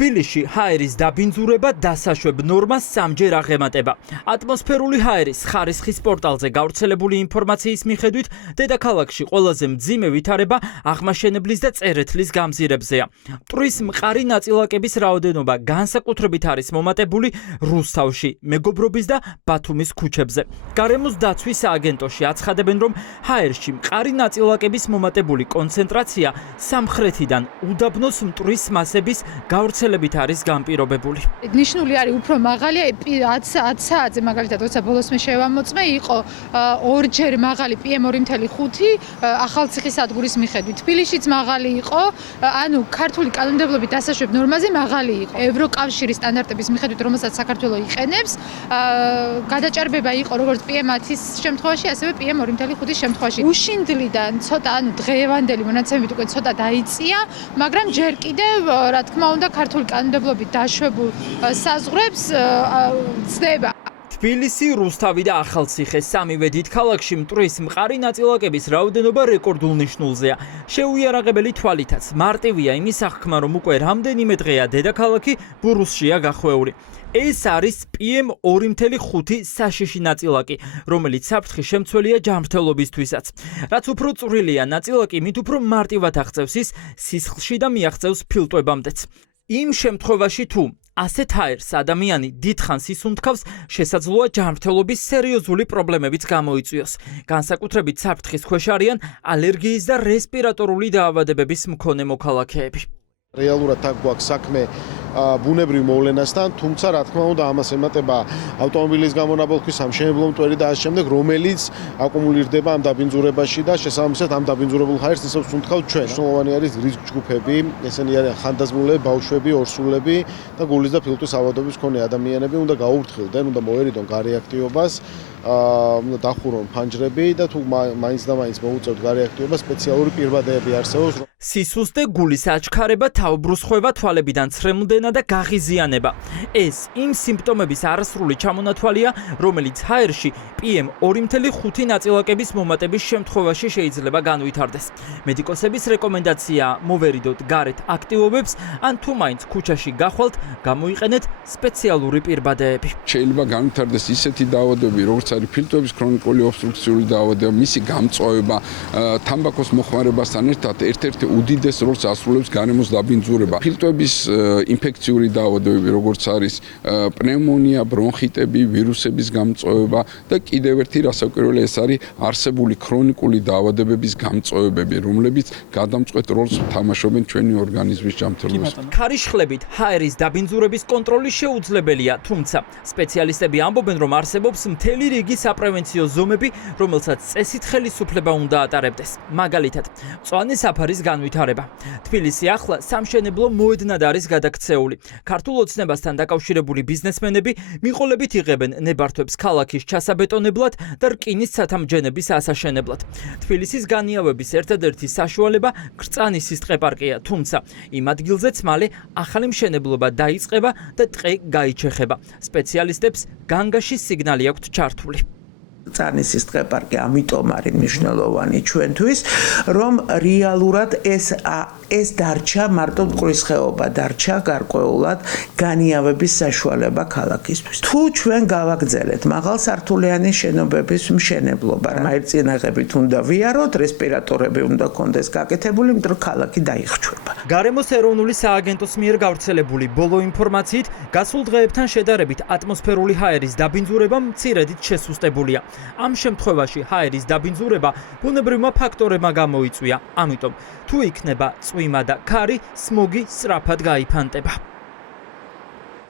თბილისში ჰაერის დაბინძურება დასაშვებ ნორმას სამჯერ აღემატება. ატმოსფერული ჰაერის ხარისხის პორტალზე გავრცელებული ინფორმაციის მიხედვით, დედაქალაქში ყველაზე მძიმე ვითარება აღმაშენებლის და წერეთლის გამზირებზეა. მტვრის მყარი ნაწილაკების რაოდენობა განსაკუთრებით არის მომატებული რუსთავში, მეგობრობის და ბათუმის ქუჩებზე. გარემოს დაცვის სააგენტოში აცხადებენ, რომ ჰაერში მყარი ნაწილაკების მომატებული კონცენტრაცია სამხრეთიდან უდაბნოს მტვრის მასების გავრცელებით არის განპირობებული. ნიშნული არის უფრო მაღალია 10 საათზე მაგალითად როცა ბოლოს მე შევამოწმე იყო ორჯერ მაღალი PM2.5 ახალციხის სადგურის მიხედვით. თბილისშიც მაღალი იყო, ანუ ქართული კანონმდებლობის დასაშვებ ნორმაზე მაღალი იყო. ევროკავშირის სტანდარტების მიხედვით, რომელსაც საქართველოს იყენებს, გადაჭარბება იყო როგორც PM10-ის შემთხვევაში, ასევე PM2.5-ის შემთხვევაში. უშინდლიდან ცოტა, ანუ დღევანდელი მონაცემებით უკვე ცოტა დაიწია, მაგრამ ჯერ კიდევ რა თქმა უნდა ქართული კანონმდებლობით დაშვებულ საზღვრებს ცდება. თბილისი, რუსთავი და ახალციხე სამივე დიდ ქალაქში მტვრის მყარი ნაწილაკების რაოდენობა რეკორდულ ნიშნულზეა. შეუიარაღებელი თვალითაც მარტივია იმის აღქმა, რომ უკვე რამდენიმე დღეა დედაქალაქი ბურუსშია გახვეული. ეს არის PM2.5 საშიში ნაწილაკი, რომელიც საფრთხის შემცველია ჯანმრთელობისთვისაც. რაც უფრო წვრილია ნაწილაკი, მით უფრო მარტივად აღწევს ის სისხლში და მიაღწევს ფილტვებამდეც. იმ შემთხვევაში თუ ასეთ ჰაერს ადამიანი დიდხანს ისუნთქავს, შესაძლოა ჯანმრთელობის სერიოზული პრობლემებიც გამოიწვიოს. განსაკუთრებით საფრთხის ქვეშ არიან ალერგიის და რესპირატორული დაავადებების მქონე მოქალაქეები. რეალურად აქ გვაქვს საქმე ბუნებრივ მოვლენასთან, თუმცა რა თქმა უნდა ამას ემატება ავტომობილის გამონაბოლქვის სამშენებლო მტვერი და ამ შემდეგ, რომელიც აკუმულირდება ამ დაბინძურებაში და შესაბამისად ამ დაბინძურებულ ჰაერს ისევ სუნთქავთ ჩვენ. მნიშვნელოვანი არის რისკ ჯგუფები, ესენი არიან ხანდაზმულები, ბავშვები, ორსულები და გულის და ფილტვის ავადობის მქონე ადამიანები უნდა გაუფრთხილდნენ, უნდა მოერიდონ გარეაქტივობას, უნდა დახურონ ფანჯრები და თუ მაინც და მაინც მოუწევთ გარეაქტივობას, სპეციალური პირბადეები არსებობს. სისუსტე, გულის აჩქარება, თავბრუსხვევა, თვალებიდან ცრემლდენა და გაღიზიანება. ეს იმ სიმპტომების არასრული ჩამონათვალია, რომელიც ჰაერში PM2.5 ნაწილაკების მომატების შემთხვევაში შეიძლება განვითარდეს. მედიკოსების რეკომენდაცია მოვერიდოთ გარეთ აქტივობებს, ან თუ მაინც ქუჩაში გახვალთ, გამოიყენეთ სპეციალური პირბადეები. შეიძლება განვითარდეს ისეთი დაავადებები, როგორც არის ფილტვების ქრონიკული ობსტრუქციული დაავადება, მისი გამწვავება, თამბაქოს მოხმარებასთან ერთად ერთ-ერთი უდიდეს როლს ასრულებს გარემოს დაბინძურება. ფილტვების ინფექციური დაავადებები, როგორც არის პნევმონია, ბრონხიტები, ვირუსების გამწვავება და კიდევ ერთი რასაკვირველია, ეს არის არსებული ქრონიკული დაავადებების გამწვავებები, რომლებიც გადამწყვეტ როლს თამაშობენ ჩვენი ორგანიზმის ჯანმრთელობასთან. ქარიშხლებით ჰაერის დაბინძურების კონტროლი შეუძლებელია, თუმცა სპეციალისტები ამბობენ, რომ არსებობს მთელი რიგი საპრევენციო ზომები, რომელსაც წესით ხელისუფლება უნდა ატარებდეს. მაგალითად, მწვანე საფარის განვითარება. თბილისი ახლა სამშენებლო მოედნად არის გადაქცეული. ქართულ ოცნებასთან დაკავშირებული ბიზნესმენები მიყოლებით იღებენ ნებართვებს ქალაქის ჩასაბეტონებლად და რკინის ცათამბჯენების ასაშენებლად. თბილისის განიავების ერთადერთი საშუალება კრწანისის ტყეპარკია, თუმცა იმ ადგილზეც მალე ახალი მშენებლობა დაიწყება და ტყე გაიჩეხება. სპეციალისტებს განგაში სიგნალი აქვთ ჩართული. კრწანისის ტყეპარკი ამიტომ არის მნიშვნელოვანი ჩვენთვის, რომ რეალურად ეს დარჩა მარტო მტკვრის ხეობა, დარჩა გარკვეულად განიავების საშუალება ქალაქისთვის. თუ ჩვენ გავაგრძელეთ მაღალსართულიანი შენობების მშენებლობა, მაერწინაღებით უნდა ვიაროთ, რესპირატორები უნდა კონდეს გაკეთებული, იმიტომ რომ ქალაქი დაიხრჩვება. გარემოს ეროვნული სააგენტოს მიერ გავრცელებული ბოლო ინფორმაციით, გასულ დღეებთან შედარებით ატმოსფერული ჰაერის დაბინძურება მცირედით შესუსტებულია. ამ შემთხვევაში ჰაერის დაბინძურება ბუნებრივმა ფაქტორებმა გამოიწვია, ამიტომ თუ იქნება წვიმა და ქარი, სმოგი სწრაფად გაიფანტება.